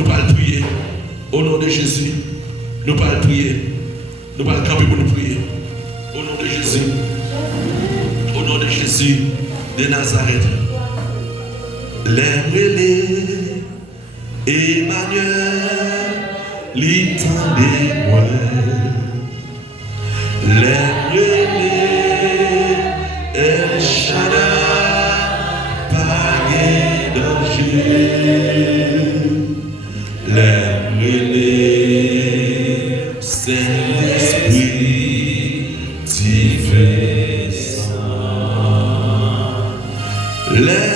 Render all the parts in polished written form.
Nous allons prier. Au nom de Jésus. Nous allons prier. Nous allons camper pour nous prier. Au nom de Jésus. Au nom de Jésus de Nazareth. Les Emmanuel, l'Itandé-moi. Les El Shaddai, pas de danger. Les Saint-Esprit, divin Saint. Les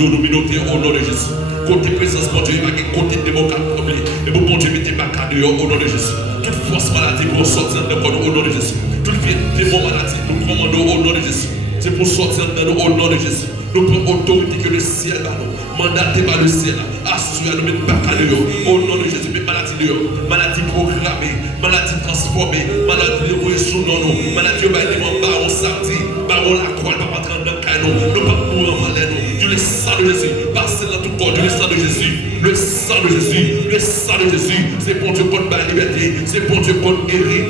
nous minoter au nom de Jésus. Côté présence, mon Dieu, il va y côté démocrate problème. Et mon Dieu, mettez ma carte au nom de Jésus. Toute force maladie pour sortir de nous au nom de Jésus. Toute démon maladie, nous commandons au nom de Jésus. C'est pour sortir de nous au nom de Jésus. Nous prenons autorité que le ciel va nous. Mandaté par le ciel. Assurez nous mettre ma carte au nom de Jésus. Mais maladie programmée, maladie transformée, maladie envoyée sous nous. Maladie au bail de baron samedi, baron la croix, pas rentrer dans le canon. Nous pas mourir en l'air. Le sang de Jésus, passez dans tout corps, le sang de Jésus, le sang de Jésus, le sang de Jésus, c'est pour Dieu qu'on bat la liberté, c'est pour Dieu qu'on guérit.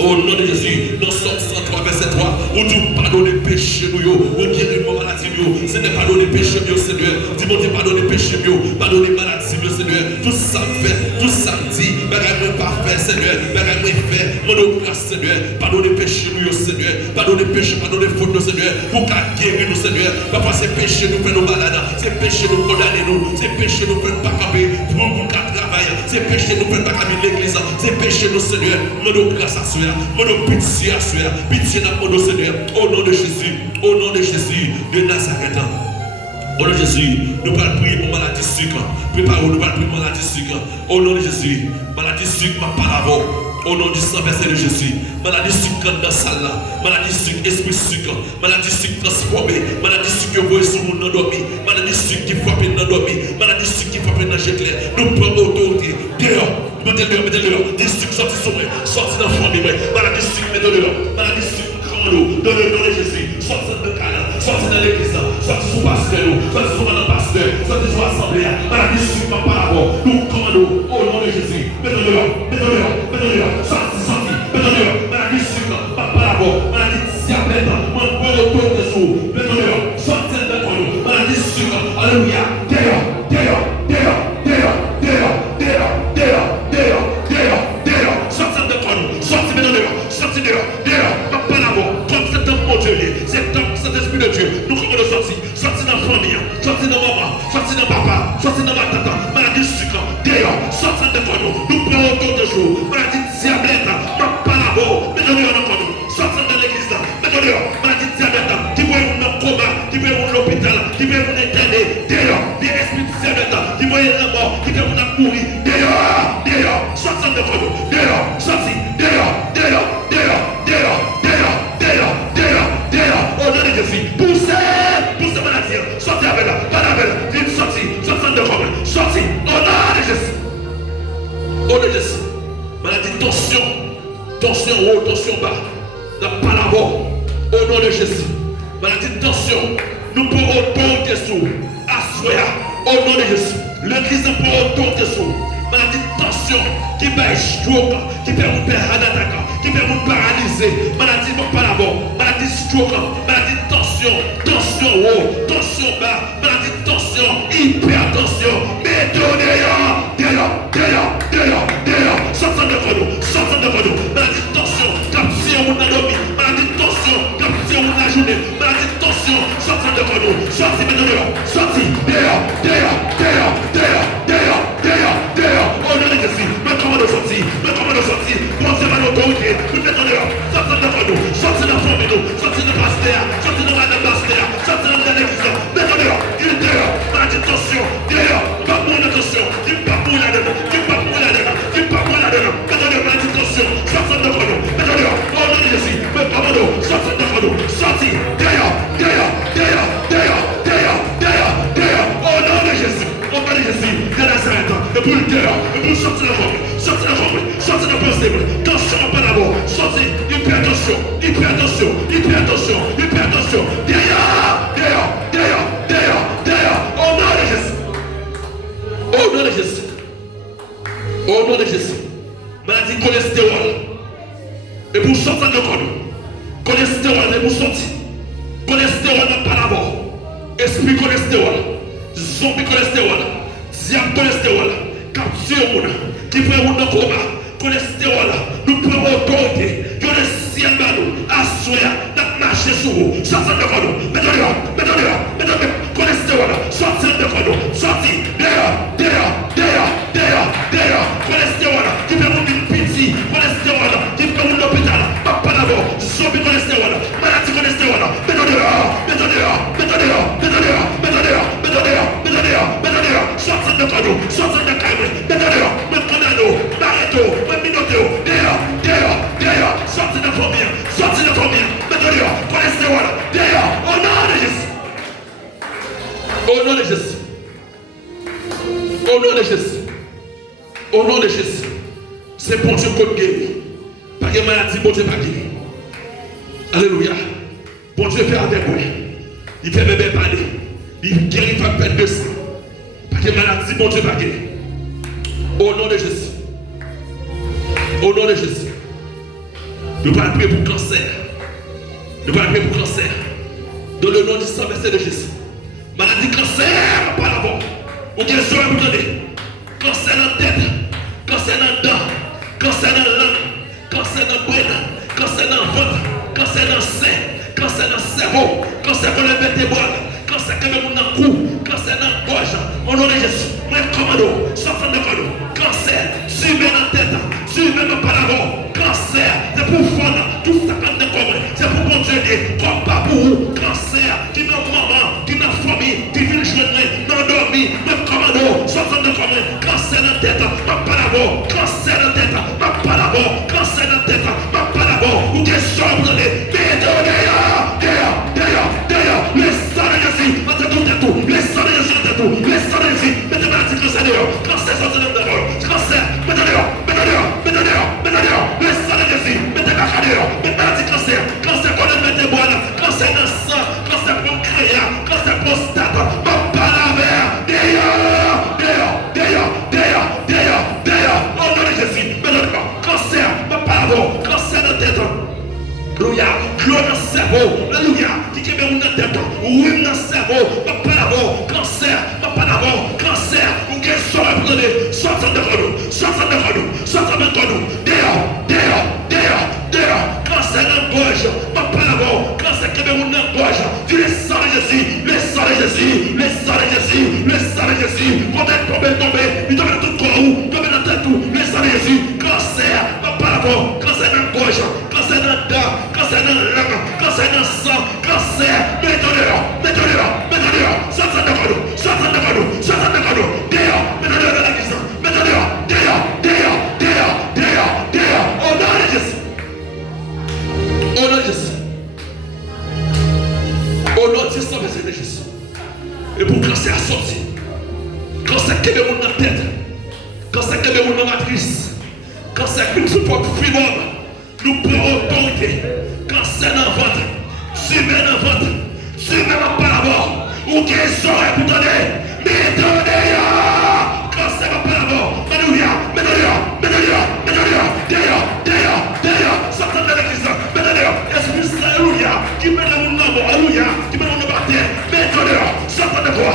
Au nom de Jésus, dans Somme 103, verset 3, où tu pardonnes les péchés, où guéris mon maladie, ce n'est pas donner péché, Seigneur. Dis-moi, pardonne les péchés, pardonne les maladies, Seigneur. Tout ça fait, tout ça dit, bagage parfait, Seigneur, bagage fait, mon grâce, Seigneur. Pardonne les péchés, Seigneur. Pardonne les péchés, pardonne les fautes, Seigneur. Pour qu'à guérir nous, Seigneur. Papa, ces péchés nous fait nos malades, ces péchés nous condamnent nous, ces péchés nous fait pas camper, pour qu'à travailler, ces péchés nous fait pas camper l'église, ces péchés nous, Seigneur. Mon grâce à soi, mon pitié à soi, pitié dans mon Seigneur. Au nom de Jésus, au nom de Jésus de Nazareth. Au nom de Jésus, nous allons prier pour maladie sucre. Préparons-nous pour prier pour maladie sucre. Au nom de Jésus, maladie sucre, ma parole. Au nom du sang versé de Jésus, maladie sucre dans la salle, maladie sucre, esprit sucre, maladie sucre transformée, maladie sucre qui est sur mon endormi, maladie sucre qui frappe dans l'endormi, maladie sucre qui frappe dans le clair. Nous prenons autorité. Dehors, mettez-le, des sucres sortis sur moi, sortis dans la famille, maladie sucre, mettez-le, maladie sucre. Dans le nom de Jésus, sortez de Canaan, sortez dans l'église, sortez sous pasteur, sortez sous notre pasteur, sortez sous l'assemblée, maladie sucre par rapport, nous commandons au nom de Jésus, mettez-le, sortez, mettez-le, maladie sucre par rapport, maladie diabète, mon bon retour de sous, mettez-le, sortez de nous, maladie sucre, alléluia, dehors, sortez de nous, sortez, mettez-le, sortez dehors, cet esprit de Dieu, nous commandons sortir dans la famille, sortir dans maman, sortir dans papa, sortir dans ma tata, maladie sucre, dehors, sortir de nous, nous prenons autour de jour, maladie diabète, pas là-bas, mettons-le encore nous, sortir de l'église, mettons-le, maladie diabète, qui veut dans le coma, qui veut dans l'hôpital, qui veut nous interner, dehors, mourir. Dehors, sorti de corps. Dehors, sorti. Dehors. Au nom de Jésus. Poussez maladie. Sortez avec la. Pas avec la. Viens sorti de corps. Sorti. Au nom de Jésus. Au nom de Jésus. Maladie, tension haut, tension bas. N'a pas la voix. Au nom de Jésus. Maladie, tension. Nous pourrons autorité sur. Assoya. Au nom de Jésus. L'église ne pourra autorité sur. Maladie, tension. Qui peut stroke. Qui peut nous faire un attaque. Qui peut nous paralyser. Maladie, non pas la voix. Maladie, stroke. Maladie, tension haut, tension bas. Maladie, tension, hypertension. Mais dehors. Sortez de nous. Maladie, tension. Capture mon anomie. Maladie, tension. Capture mon journée. Maladie, tension. Sortez de nous. Sortez dehors. Sortez. Dehors. Oh non, les Jésus. Mais comment nous sortir? Pensez à l'autorité. Nous mettons dehors. Sortez de nous. Sortez de la famille. Sortez de pasteur. Sortez de madame pasteur. Sortez de l'église. Mettons dehors. Il est dehors. Maladie, tension. Dehors. Pas pour l'attention. Il pas pour la dedans. Mettons dehors. Maladie, tension. Sortez de nous. Mettons dehors. Oh non, les Jésus. Mais comment nous? Sortez de nous. Sortez. Dehors. Oh non, les Jésus. Au nom de Jésus, de Nazareth, et pour le cœur, et pour sortir la forme, sortir la possible, tension pas d'abord, sortir, hypertension, au nom de Jésus, maladie cholestérol, et pour sortir de corps, cholestérol, et pour sortir, cholestérol n'a pas d'abord, esprit cholestérol, zombie cholestérol, diable cholestérol, capture qui peut vous dans coma, cholestérol, nous prenons autorité, que le ciel va nous assurer, notre marché sur vous, sortez de corps, mettez dehors, cholestérol, sortez de corps, sortez, dehors, cholestérol, qui peut vous dire pitié, cholestérol, qui peut vous l'hôpital, pas d'abord, zombie cholestérol, maladie cholestérol, mettez dehors, sortez de cadeau, sortez de cadeau, mettez dehors, Barreto, Minotéo, dehors, sortez de famille, mettez dehors, cholestérol, dehors, au nom de Jésus, c'est pour Dieu qu'on guérit, pas de maladie, bon Dieu pas guéri. Alléluia, bon Dieu fait avec moi, il fait bébé parler, il guérit pas peine de sang. Pas de maladie, bon Dieu, pas guéri. Au nom de Jésus. Nous allons prier pour cancer. Dans le nom du sang versé de Jésus. Maladie cancer, pas là-bas. Ou bien sûr, vous donnez. Cancer dans la tête, cancer dans la dent, cancer dans la langue, cancer dans le bras, cancer dans le ventre, cancer dans le sein, cancer dans le cerveau, cancer dans les vertébrales, cancer dans le cou, cancer dans la gorge. Au nom de Jésus, moi commando, sortez de cadeau, cancer, suivez dans la tête, suivez dans pas l'avant, cancer, c'est pour fondre, tout ça quand de commun, c'est pour continuer, comme pas pour vous, cancer, qui n'a maman, qui n'a famille, qui vit le journée, n'a dormi, moi commando, sortez de commun, cancer dans la tête, pas l'avant, cancer dans la tête, pas l'avant, cancer dans la tête, pas l'avant, ou que sombre, mais dehors, les salles de Jésus, les salles de Jésus, mettez maladie cancer dehors, cancer sortez de dehors, cancer, mettez dehors, les salles de Jésus, mettez caca dehors, mettez maladie cancer mettez bois, cancer dans le sang, cancer pancréas, cancer prostate, pas la verre, dehors, au nom de Jésus, mettez dehors, cancer, pas la voix, cancer dans la tête. Alléluia, clone dans le cerveau, alléluia, qui est dans la tête, oui dans le cerveau, pas d'abord, cancer, ou qu'elle soit prenée, sortez de nous, dehors, cancer dans la gorge, pas d'abord, cancer qui est dans la gorge, tu les sens de Jésus, quand elle tombe, il tombe dans tout corps, tombe dans tête, les sangs de Jésus, cancer, pas d'abord, cancer dans la gorge, cancer dans la dent, cancer dans la langue, cancer dans le sang, cancer, mettez dehors, cancer a sorti. Cancer qui est dans la tête. Cancer qui est dans la matrice. Cancer qui est sur votre freedom. Nous prenons autorité. Cancer dans le ventre. Suivez dans le ventre. Suivez dans le parabole. Ou qui est sauvé pour donner. Mais donnez. Cancer dans le parabole. Alléluia. Sortez de l'église. Esprit Saint, alléluia. Qui met le monde là, alléluia. Qui met le monde par terre. Mais donnez. Sortez de quoi.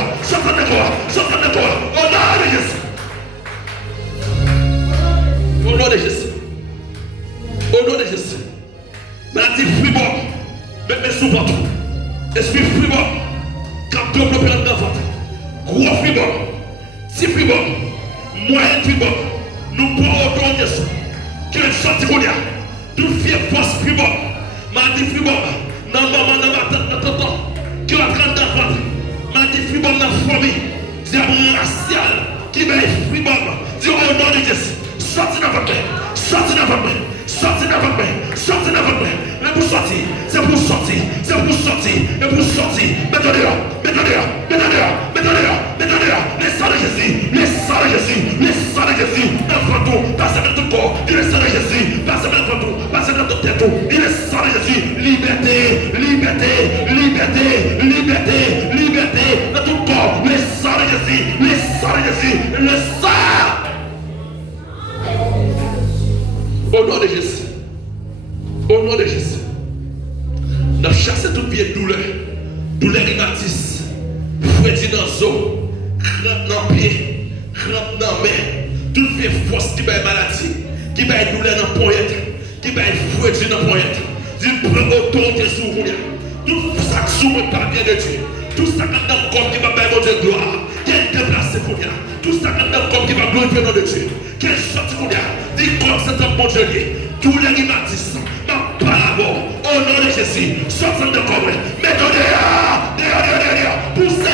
Au nom de Jésus. Au nom de Jésus. Maladie fribord. Mettez sous partout. Esprit fribord. Quand développé dans le ventre. Gros fribord. Petit fribord. Moyen fribord. Nous prenons autant de Jésus. Qui est sorti qu'on y a. Tout fier force fribord. Maladie fribord. Dans maman, dans ma tante, dans tonton. Qui est en train de ventre. Maladie fribord dans la famille. Diable racial. Qui met fribord. Dis au nom de Jésus. Sortez dans votre main. Mais pour sortir, c'est pour sortir. Mettez-le. Le sang de Jésus. Dans tout, passez dans tout corps. Le sang de Jésus. Passez dans tout, passez dans toute tête. Le sang de Jésus. Liberté. Dans tout corps. Le sang de Jésus. Le sang. Au nom de Jésus. Nous chassons toute vieille douleur rhumatisme, frédit dans les os, crampe dans les pieds, crampe dans les mains, toute vieille force qui va maladie, qui va douleur dans la poignette, qui va frédit dans la poignette. Dis prends autorité sur vous. Tout ça qui souffre pas bien de Dieu. Tout ça qui est dans le corps qui va faire votre gloire. Qui est déplacé pour vous. Tout ça qui est dans le corps qui va glorifier le nom de Dieu. Qui est sorti pour vous. Dis comme c'est un bon Dieu. Tous les rhumatismes, ma parabole, au nom de Jésus, sortez de corps. Mettez dehors. Poussez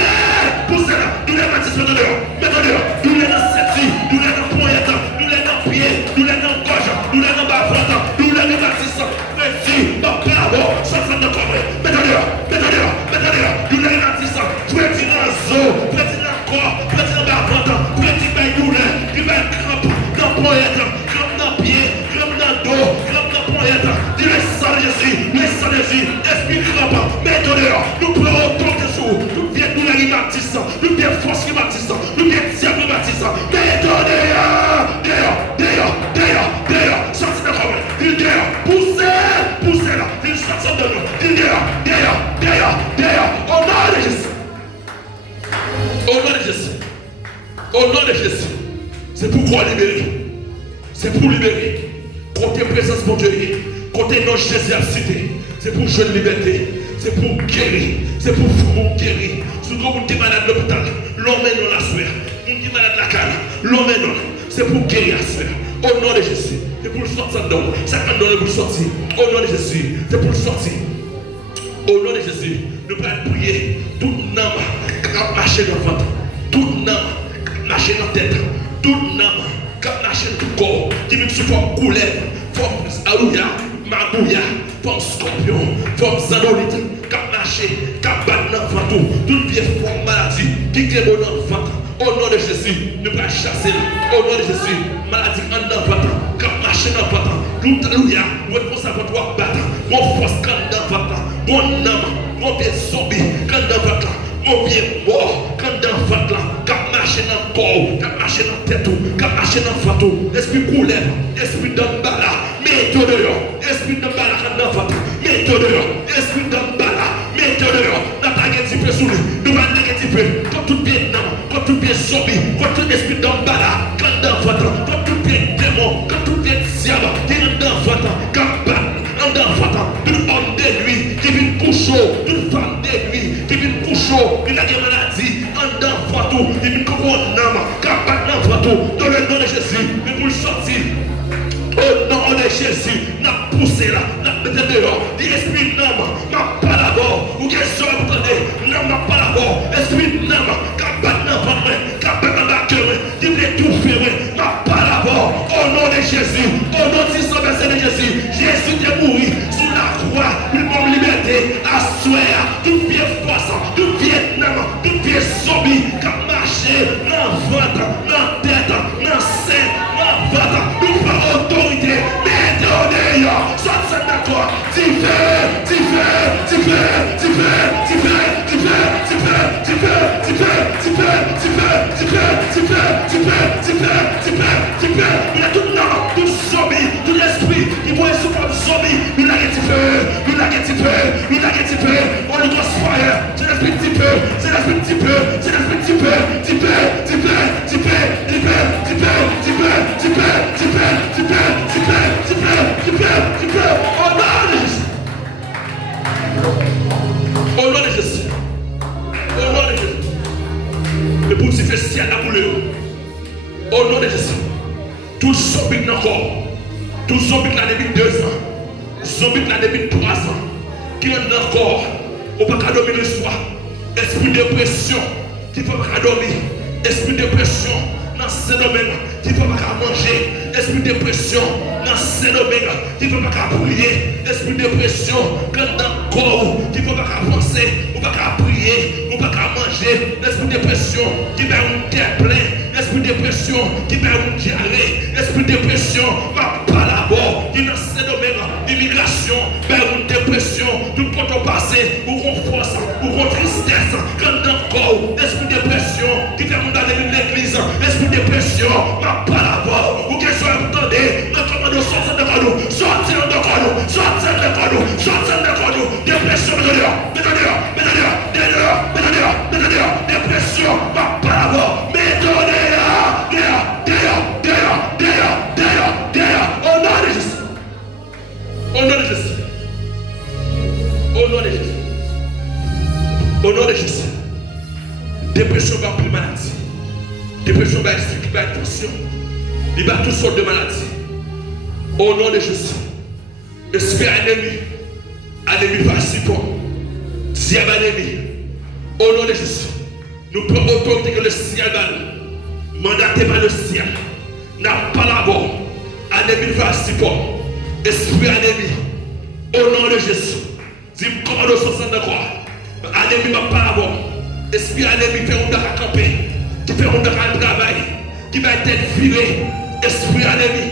là. Tous les rhumatismes dehors. Mettez dehors. Tous les dans la ceinture, tous les dans la poignette, tous les dans le pied, tous les dans la gorge, tous les dans la bas-ventre, tous les rhumatismes. Ma parabole, sortez de corps. Mettez dehors. Tous les rhumatismes, frédit dans le zoo, frédit dans le corps, frédit dans la bas-ventre, frédit dans la douleur, qui va être crampe dans la poignette, crampe dans le pied, crampe dans le dos, crampe dans la poignette. Dis le sang de Jésus, esprit crampe, mettez dehors. Nous prenons autant de jours, nous bien douleur rhumatisme, nous bien force rhumatisme, nous bien diable rhumatisme. Mettez dehors. Sortez de corps. Dis dehors. Poussez là. Dis sortez de nous. Dis dehors. Au nom de Jésus. C'est pour quoi libérer? C'est pour libérer. Côté présence pour Dieu. Côté non Jésus a cité. C'est pour jouer de liberté. C'est pour guérir. C'est pour guérir. Si vous êtes malade de l'hôpital, l'emmène dans la sueur. Vous êtes malade de la canne, l'emmène dans. C'est pour guérir la sueur. Au nom de Jésus. C'est pour le sortir dedans. Ça peut donner pour le sortir. Au nom de Jésus. C'est pour le sortir. Au nom de Jésus. Nous pouvons prier. Tout nom qui a marché dans le ventre. Tout nom qui a marché dans la tête. Tout nom qui a marché dans le corps. Qui vient sous forme coulève. Forme alouya. Magouya. Forme scorpion. Forme zanolite. Qui a marché. Qui a battu dans le ventre. Toute vieille forme maladie. Qui est dans le ventre. Au nom de Jésus, nous pouvons chasser. Au nom de Jésus, maladie en dans le ventre. Qui a marché dans le ventre. Tout allouya. Responsable pour toi battre. Mon force quand dans le ventre. Mon âme. Mon pied zombie, quand dans le ventre, mon pied mort, quand dans le ventre, quand marcher dans le corps, quand marcher dans la tête, quand marcher dans le ventre, esprit couleur, esprit d'emballa, mettez dehors, esprit d'emballa quand dans le ventre, mettez dehors, esprit d'emballa, mettez dehors, n'a pas gagné petit peu sous lui, nous allons gagner petit peu, comme tout pied non, comme tout pied zombie, comme tout esprit d'emballa, quand dans le ventre, comme tout pied démon, comme tout pied diable, qui est dans le ventre, quand bat, dans le ventre, tout homme de nuit, qui vient coucher, toute femme de nuit, qui vient coucher, qui a des maladies, en dans le ventre, qui vient comme un homme, qui a pas dans le ventre, dans le nom de Jésus, mais pour le sortir. Au nom de Jésus, n'a poussé là, n'a pété dehors, dit esprit nom, n'a pas d'abord, ou qu'elle soit entendue, n'a pas d'abord, esprit nom, qui a pas dans le ventre, qui a pas dans la queue, qui veut tout faire, n'a pas d'abord, au nom de Jésus, au nom de Jésus, Jésus est mort sous la croix, une bonne liberté, à soi, tout pied force, tout pied nom, tout pied zombie, Il y a tout nom, tout zombie, tout l'esprit qui voit sous comme zombie. Il a petit peu, il a petit peu, il a petit peu. On le doit fire. C'est l'esprit petit peu, c'est l'esprit petit peu, c'est l'esprit petit peu, petit peu, petit peu, petit peu, petit peu, petit peu, petit peu, petit peu, petit peu, petit peu, petit peu, petit peu, petit peu, petit peu. Oh non, Jésus. Oh non, Jésus. Oh non, Jésus. Le bout de fait ciel à bouler. Au nom de Jésus, tout zombie encore, tout zombie là depuis 2 ans, zombie là depuis 3 ans, qui est encore, on ne peut pas dormir le soir. Esprit de dépression, qui ne peut pas dormir. Esprit de dépression, dans ce domaine, qui ne peut pas manger. Esprit de dépression, dans ce domaine, qui ne peut pas prier. Esprit de dépression, quand dans le corps, qui ne peut pas penser, on ne peut pas prier, on ne peut pas manger. Esprit de dépression, qui va un terre plein. Esprit de dépression, qui va un diarrhée. Esprit de dépression, va pas là-bas, qui dans ce domaine, immigration, vers une dépression, tout pour ton passé, ou qu'on force, ou qu'on tristesse, quand dans le corps, esprit de dépression, qui fait mon aller de l'église, esprit de dépression, va pas là-bas, ou qu'elle soit entendue, notre commande sortir de nous, sortir de nous, sortir de nous, sortir de nous, dépression, dépression, va pas là-bas, au nom de Jésus. Au nom de Jésus. Au nom de Jésus. Au nom de Jésus. Dépression va plus maladie. Dépression va être tension. Il va toutes sortes de maladies. Au nom de Jésus. Esprit ennemi. Ennemi participant. Diable ennemi. Au nom de Jésus. Nous prenons autorité que le ciel donne. Mandaté par le ciel. N'a pas la bonne. Ennemi participant. Esprit ennemi. Au nom de Jésus. Dis-moi comment nous sommes de croix. Ennemi n'a pas la bonne. Esprit ennemi fait un camper. Qui fait un travail. Qui va être viré. Esprit ennemi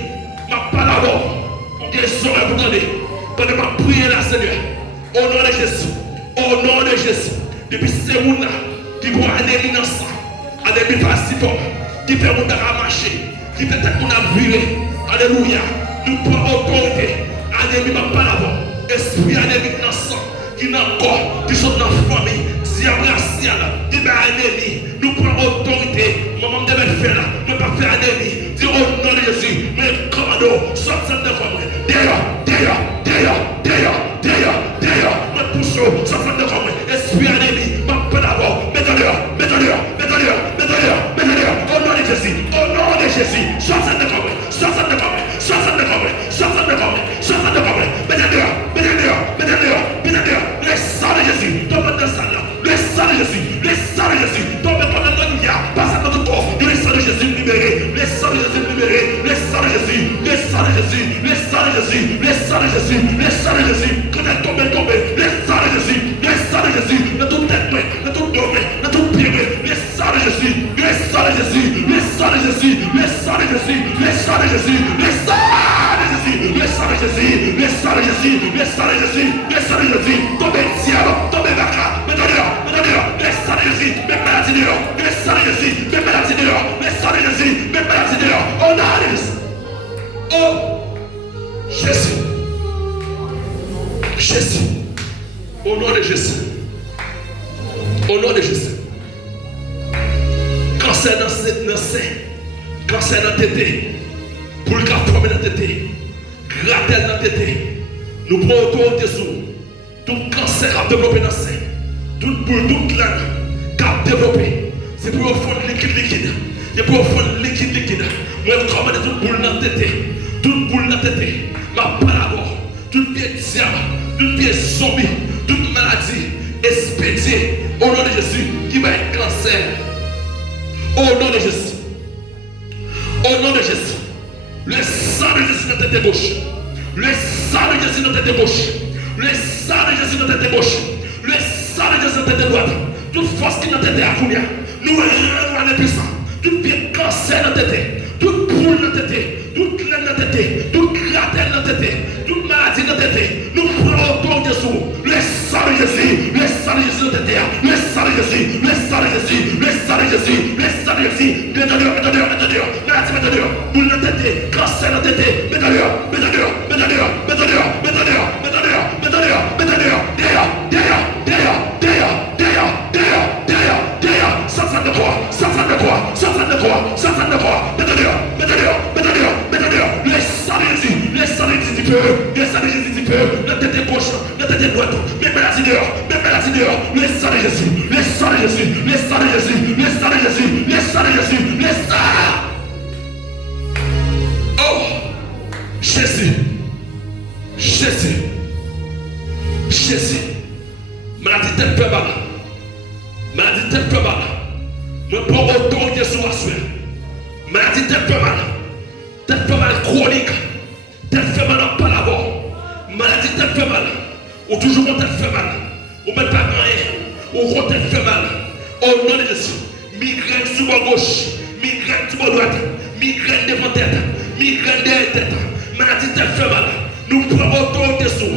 n'a pas la bonne. On dit ça pour donner. Pendant ma prière là, Seigneur. Au nom de Jésus. Au nom de Jésus. Depuis ces gens-là qui voient ennemi dans le sang. Ennemi participant. Qui fait un marcher. Qui fait être mon viré. Alléluia. Nous prenons autorité. Ennemi n'a pas la bonne. Esprit ennemi dans le sang. Qui n'a encore. Qui sont dans la famille. Diable ciel. Qui va ennemi. Nous prenons autorité. Maman devait faire là. Ne pas faire ennemi. Dire au nom de Jésus. Mais commando. Sortez de quoi. D'ailleurs. Me pousse. Sortez de quoi. Esprit ennemi. Ma pas d'abord. Mets-le. Au nom de Jésus. Au nom de Jésus. Sortez de quoi. Sortez de quoi. Le sang de Jésus, tombe dans ça là. Le sang de Jésus, tombe dans notre vie. Passe à notre corps. Le sang de Jésus libéré. Le sang de Jésus libéré. Le sang de Jésus. Quand elle tombe. Le sang de Jésus. De toute tête, de tout domaine, de tout pied. Le sang de Jésus. Tombez ciel, tombez vaca, mettez-le, le sang de Jésus, mes maladies dehors, le sang de Jésus, mes maladies dehors, le sang de Jésus, mes maladies dehors. On a les. Oh Jésus. Au nom de Jésus. Au nom de Jésus. Cancer dans le sein, cancer dans la tête, pour le cas former dans la tête, gratel dans la tête, nous prenons autorité sur tout cancer qui a développé dans le sein, toute boule, toute langue qui a développé, c'est pour fond liquide, c'est pour fond liquide. Moi, je commande toute boule dans la tête, ma parabole, toute pied diable, toute pied zombie, toute maladie, expédiée au nom de Jésus qui va être cancer. Au nom de Jésus. Au nom de Jésus. Le sang de Jésus dans ta tête gauche. Le sang de Jésus dans ta tête gauche. Le sang de Jésus dans ta tête gauche. Le sang de Jésus dans ta tête droite. Toute force qui est dans ta tête à Kounia. Nous rendons les puissants. Tout pied cancer dans ta tête. Toute boule dans ta tête. Toute laine dans ta tête. Toute gratel dans ta tête. Toute maladie dans ta tête. Nous prenons autorité sur le sang de Jésus. Le sang de Jésus dans ta tête. Le sang de Jésus. Le sang de Jésus. Le Jésus, le sang de Jésus, mets dans dehors, maladie, mets dans dehors, boule dans la tête, cancer dans la tête, mets dans dehors, Satan de croix, le sang de Jésus, du peu, le sang de Jésus du peu, la tête gauche, la tête droite, mets maladie dehors, le sang de Jésus, le sang de Jésus. Oh, Jésus. Maladie tête peu mal. Je prends autorité sur la sueur. Maladie tête peu mal chronique. Tête fait mal en palavant. Maladie tête fait mal. Ou toujours mon tête fait mal. Ou même pas rien. Ou gros tête fait mal. Au nom de Jésus. Migraine sur ma gauche. Migraine sur ma droite. Migraine devant tête. Migraine derrière tête. Maladie tête fait mal. Nous prenons autorité sur.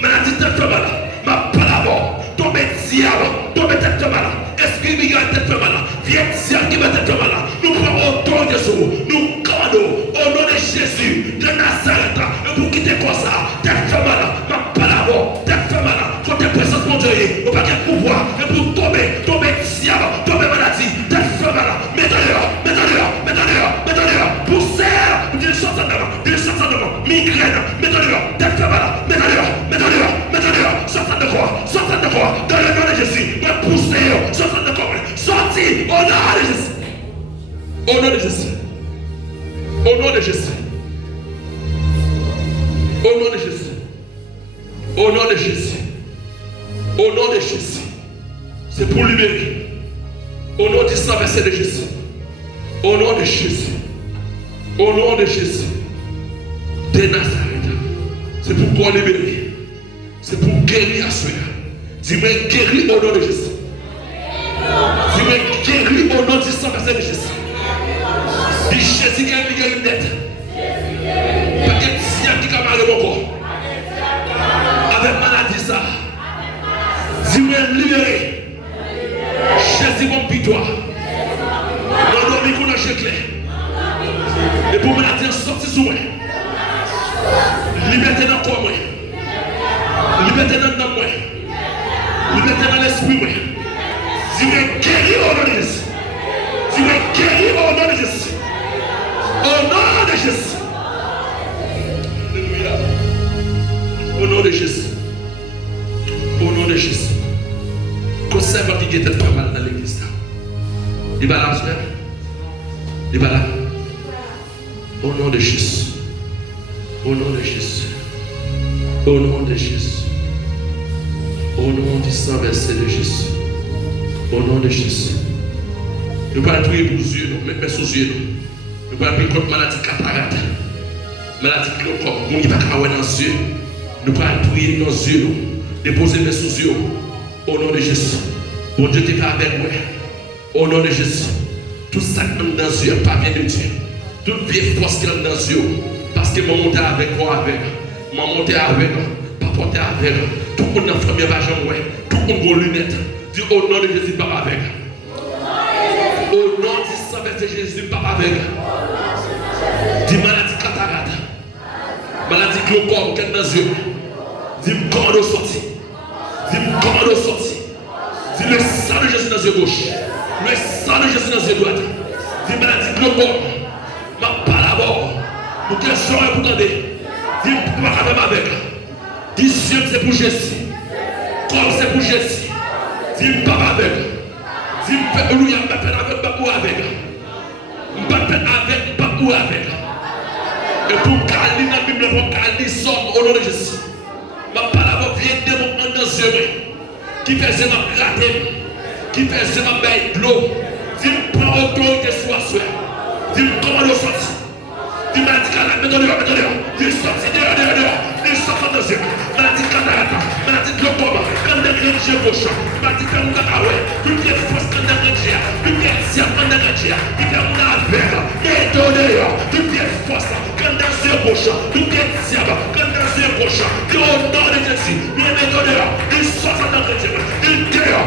Maladie tête fait mal. Ma palavant. Tombe diable. Tombe tête fait mal. Esprit migraine tête fait mal. Viens diable qui va tête fait mal. Nous prenons autorité sur. Nous commandons au nom de Jésus de Nazareth. Et pour quitter comme ça, tête fait mal. Ma palavant. Tête fait mal. Quand tes présences mon Dieu, au paquet de pouvoir. Et pour tomber diable. Tomber maladie. Tête fait mal. Mets dans dehors. Poussière. Dis le sortant devant. Migraine. Mets dans dehors. Tête fait mal. Mets dans dehors. Sortant de quoi? Dans le nom de Jésus. Me pousser. Sortant de quoi? Sorti. Au nom de Jésus. Au nom de Jésus. C'est pour libérer. Au nom du sang versé de Jésus. Au nom de Jésus. De Nazareth. C'est pour qu'on libérer. C'est pour guérir à ceux-là. Dis-moi guérir au nom de Jésus. Dis-moi guérir au nom du sang versé de Jésus. Dis Jésus qui a une lunette. Pas que diable qui a marqué mon corps. Avec maladie ça. Dis-moi libérer. Jésus mon pitois. Dans le micro dans le clair. Et pour maladie sortir sur moi. Liberté dans le corps moi. Liberté dans le nom moi. Liberté dans l'esprit moi. Dis-moi guérir au nom de Jésus. Au nom de Jésus. Alléluia. Au nom de Jésus. Conserve qui était pas mal dans l'église. Il va là, frère. Il va là. Au nom de Jésus. Au nom de Jésus. Au nom du sang versé de Jésus. Au nom de Jésus. Nous ne pouvons pas prier pour les yeux, mais sous les yeux. Nous ne pouvons pas prier contre maladie cataracte. Maladie glaucome. Nous ne pouvons pas prier dans les yeux. Nous ne pouvons pas prier dans les yeux. Déposer mes sous les yeux. Au nom de Jésus. Bon Dieu t'es avec moi. Au nom de Jésus. Tout ça qui est dans les yeux, pas bien de Dieu. Toute vieille force qui est dans les yeux. Parce que mon monté avec moi, mon monté avec, pas porté avec. Tout le monde dans la famille va jamais. Tout le monde a lunettes. Dis au nom de Jésus, pas avec. Au nom du sang de Jésus, pas avec. Dis maladie cataracte. Maladie glaucome, qu'elle dans les yeux. Dis commande sorti. Dis le sang de Jésus dans les yeux gauche. Le sang de Jésus dans les yeux droite. Dis maladie glaucome. Ma parabole. Pour qu'elle soit pour garder. Dis pas même avec. Dis Dieu c'est pour Jésus. Comme c'est pour Jésus. Dis pas avec. Dis alléluia, pas peine avec, pas ou avec. Pas peine avec, pas ou avec. Et pour garder la Bible, pour garder somme au nom de Jésus. Ma parole vient de mon en dans yeux. Qui faisait ma gratter. Qui faisait ma baille de l'eau. Dis prends autorité sur la soeur. Dis comment le sortir. Dis maladie cataracte, mets dehors. Dis sorti dehors. Dis sorti dans yeux. Maladie cataracte, maladie glaucome, quand des grands gauche, maladie cataracte, toute les forces quand des grands, toute les siens quand des grands, il fait mon affaire, mets dehors, toutes les forces quand des yeux gauche, toutes les siens quand des yeux gauche, dis au nom de Jésus, mets dehors, dis sorti dans les grands, dis dehors,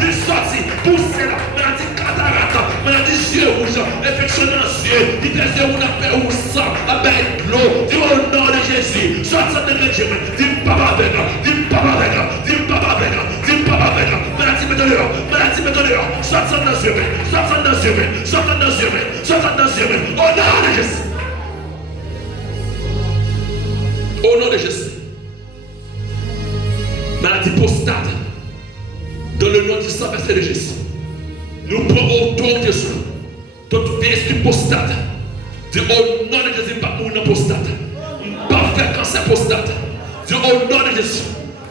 dis sorti. maladie poussée, maladie cataracte, maladie yeux rouges, infection dans les yeux, qui te dit on a fait ou sang, avec l'eau, dis au nom de Jésus, sorti de Dieu, dis papa avec, dis papa avec, dis papa avec, dis papa avec, maladie me dehors, maladie me dehors, sorti dans les yeux, sorti dans les yeux, sorti dans les yeux, sorti dans les yeux, au nom de Jésus. Au nom de Jésus. Maladie prostate. Dans le nom du sang versé de Jésus. Nous prenons autorité sur tout esprit prostate. Dis au nom de Jésus, pas mourir dans prostate. Pas faire cancer prostate. Dis au nom de Jésus.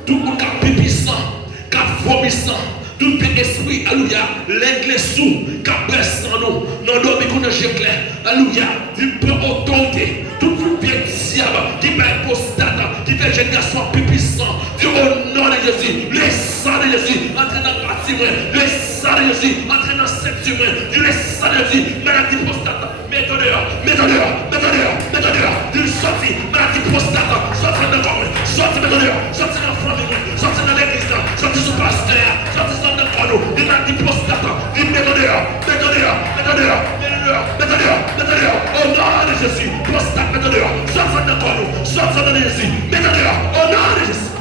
Tout le monde qui a pipi sang, qui a vomi sang, tout esprit, alléluia, l'anglais sous, qui a blessé sans nous, non, non, mais qu'on a jeté clair, alléluia, dis prends autorité. Tout le bien diable qui fait prostate, qui fait jeune garçon pipi sang, dis au nom de Jésus, le sang de Jésus, entraîne dans la partie, le sang de Jésus, entraîne dans le sexe humain, dis le sang de Jésus, maladie prostate, mets-toi dehors, mets-toi dehors, mets-toi dehors, mets-toi dehors, dis sorti, maladie prostate, sorti dans le corps, sorti, mets-toi dehors, sorti dans la famille, sorti dans l'église, sorti sous pasteur, sorti dans le corps, dis maladie prostate, dis mets-toi dehors, mets-toi dehors, mets-toi dehors, mets-toi dehors, mets-toi dehors, au nom de Jésus, prostate, mets-toi dehors, sorti dans le corps, sorti dans Jésus, mets-toi dehors, au nom de Jésus.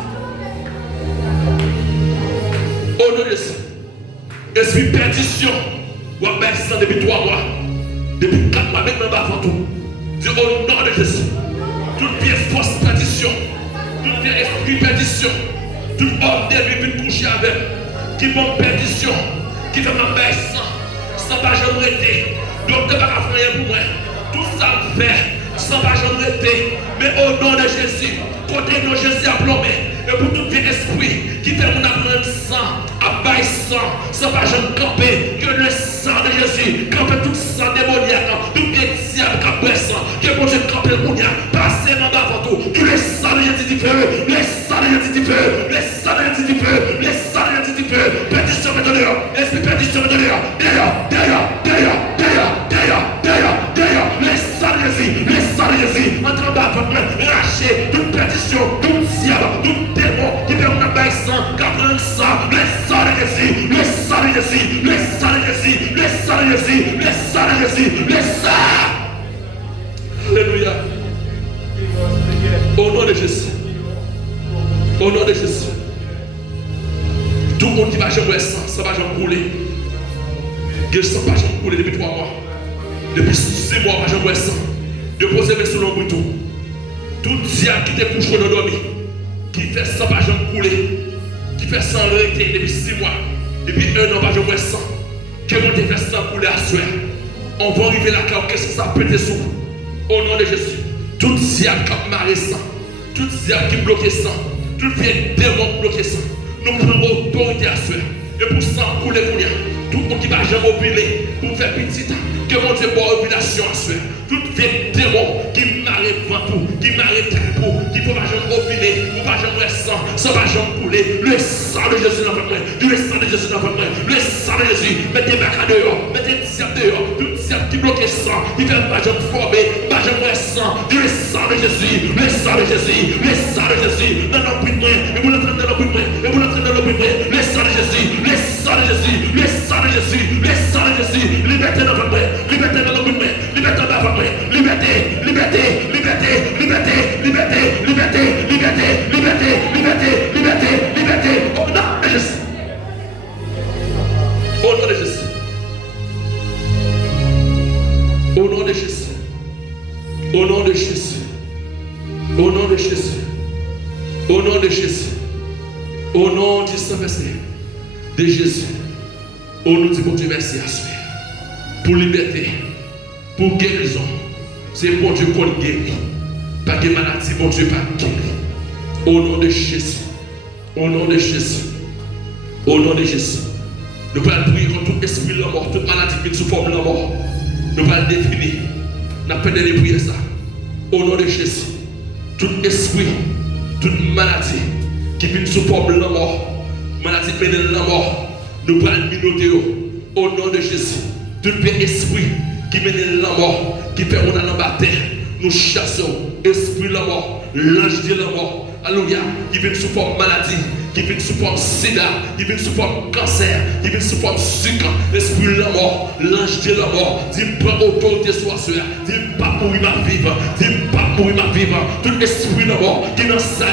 Au nom de Jésus. Esprit perdition, ou à baisser depuis 3 mois, depuis 4 mois, maintenant, avant tout. Dis au nom de Jésus. Toute bien fausse perdition, toute bien esprit perdition, tout homme de lui vient coucher avec, qui vont perdition, qui fait ma baisse sans pas jamais arrêter. Donc, tu ne vas pas faire rien pour moi. Tout ça me fait sans pas jamais arrêter. Mais au nom de Jésus, côté de Jésus a plombé. Et pour tout bien esprit qui fait mon apprendre sang, à bailler sang, sans pas jamais camper, que le sang de Jésus, camper tout sang démoniaque, tout bien diable, camper sang, que mon Dieu camper le mounia, passez mon avant tout, que le sang de Jésus du feu, le sang de Jésus du feu, le sang de Jésus du feu, le sang de Jésus du feu, perdition me donneur, esprit perdition me donneur, derrière, le sang de Jésus, entre en bas, racher toute perdition, toute diable, toute démon qui fait un bail sang, qui prend sang, le sang de Jésus, le sang de Jésus, le sang de Jésus, le sang de Jésus, le sang de Jésus, le sang. Alléluia. Au nom de Jésus. Au nom de Jésus. Tout le monde qui va jamais sang, ça va jamais couler. Que ça va jamais couler depuis 3 mois. Depuis 6 mois, va jamais sang. De poser mes sous l'ombre tout. Tout diable qui te couche dans dormi, qui fait ça pas jamais couler, qui fait ça arrêter depuis 6 mois, depuis 1 an pas jamais sang, que vous te fait ça couler à soir. On va arriver là, qu'est-ce que ça peut être sous? Au nom de Jésus, tout diable qui a marré sang, tout diable qui bloque sang, tout vient démon bloquer sang, nous prenons autorité à soir. Et pour ça, couler pour rien, tout le monde qui va jamais ouvrir pour faire petit, que mon Dieu boit ovulation à soir. Tout vieil démon qui m'arrête tout, qui m'arrête pour, qui ne peut pas jamais ovuler, ou pas jamais sang, ça va jamais couler. Le sang de Jésus dans votre main, le sang de Jésus dans votre main, le sang de Jésus, mettez ma cadeau dehors, mettez le diable dehors, tout diable qui bloque le sang, qui fait pas jamais former, pas jamais sang, le sang de Jésus, le sang de Jésus, le sang de Jésus, dans nos bruits de main, et vous l'entraînez dans nos bruits de main, et vous l'entraînez dans nos bruits de main, le sang de Jésus, le sang de Jésus, le sang de Jésus, le sang de Jésus, liberté dans votre main, liberté dans nos bruits de main, liberté dans votre main, liberté, liberté, liberté, liberté, liberté, liberté, liberté, liberté, liberté, liberté, liberté, au nom de Jésus. Au nom de Jésus. Au nom de Jésus. Au nom de Jésus. Au nom de Jésus. Au nom de Jésus. Au nom du Saint-Esprit de Jésus. Au nom du bon Dieu, merci à soi. Pour liberté, pour guérison. C'est bon Dieu qu'on guérit. Pas de maladie, bon Dieu, pas guéri. Au nom de Jésus. Au nom de Jésus. Au nom de Jésus. Nous allons prier contre tout esprit de la mort, toute maladie qui est sous forme de la mort. Nous allons définir. Nous allons prier ça. Au nom de Jésus. Tout esprit, toute maladie qui vient sous forme de la mort, maladie qui vient de la mort, nous allons minoter au nom de Jésus. Tout esprit qui mène la mort, qui fait on a la bataille, nous chassons esprit de la mort, l'ange de la mort, alléluia, qui vient sous forme maladie, qui vient sous forme sida, qui vient sous forme cancer, qui vient sous forme sucre, l'esprit de la mort, l'ange de la mort, dis prends autorité sur soi, dis pas mourir ma vivre, dis pas mourir ma vivre, tout esprit de la mort qui est dans ça,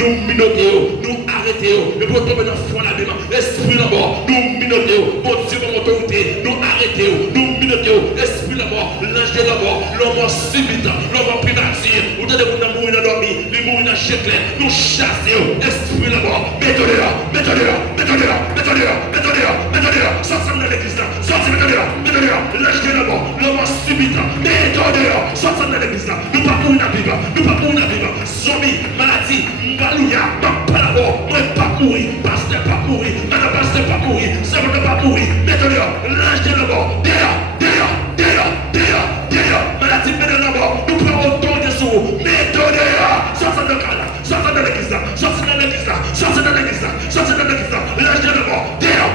nous minoter, nous arrêter, et pour tomber dans le fond la même, esprit de la mort, nous minoter, bon Dieu, mon autorité, nous arrêter, nous minoter, esprit de la mort, l'ange de la mort, l'homme subite, l'homme prédateur, ou t'as des gens qui mourir dans dormi, les mourir dans chèque, nous chasser, esprit de la mort, mettez-le là, mettez-le là, mettez-le là, mettez-le là, mettez-le là, mettez-le là, sortez dans l'église là, sortez, mettez-le là, mettez-le là, l'ange de la mort, l'homme subite, mettez-le là, sortez dans l'église là, nous pas mourir dans la Bible, nous pas mourir dans la Bible, zombie, maladie, mbalouya, pas la mort, moi pas mourir, pasteur pas mourir, madame pasteur pas mourir, servant pas mourir, mettez-le là, l'ange de la mort, derrière, maladie, mettez-le la mort, nous prenons autant de sous, mettez-le là, sortez dans le cadre, sortez dans l'église là, sortez dans l'église là, sortez dans l'église là, sortez dans l'église là, l'ange de la mort, derrière,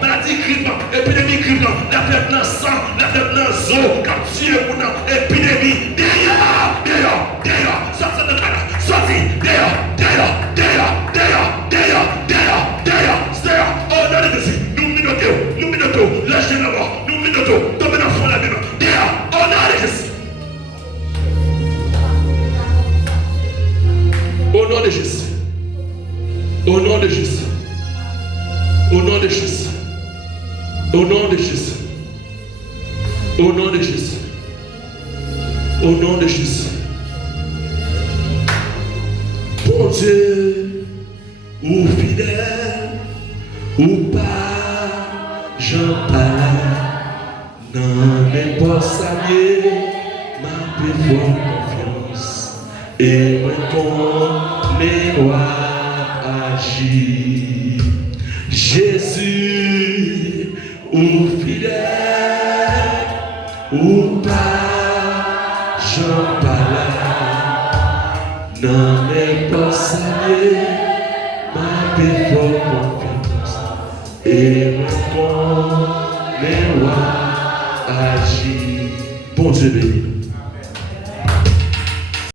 maladie grippe, épidémie grippe, la tête dans le sang, la tête dans le zoo, quand tu es pour épidémie, derrière, sortez dans le cadre, sortez, derrière, oh non, nous minotons, l'ange de la mort, nous minotons, tombez dans le fond la Bible, derrière, oh non, Jésus. Au nom de Jésus. Au nom de Jésus. Au nom de Jésus. Au nom de Jésus. Au nom de Jésus. Au nom de Jésus. Bon Dieu, ou fidèle, ou pas, j'en parle. Non, mais pas saluer, ma paix, confiance. Et moi, qu'on les rois agir. Jésus, ou fidèle, ou pas, j'en parle. Non, mais pas saluer, ma paix, confiance. Et moi, qu'on les rois agir. Bon Dieu béni.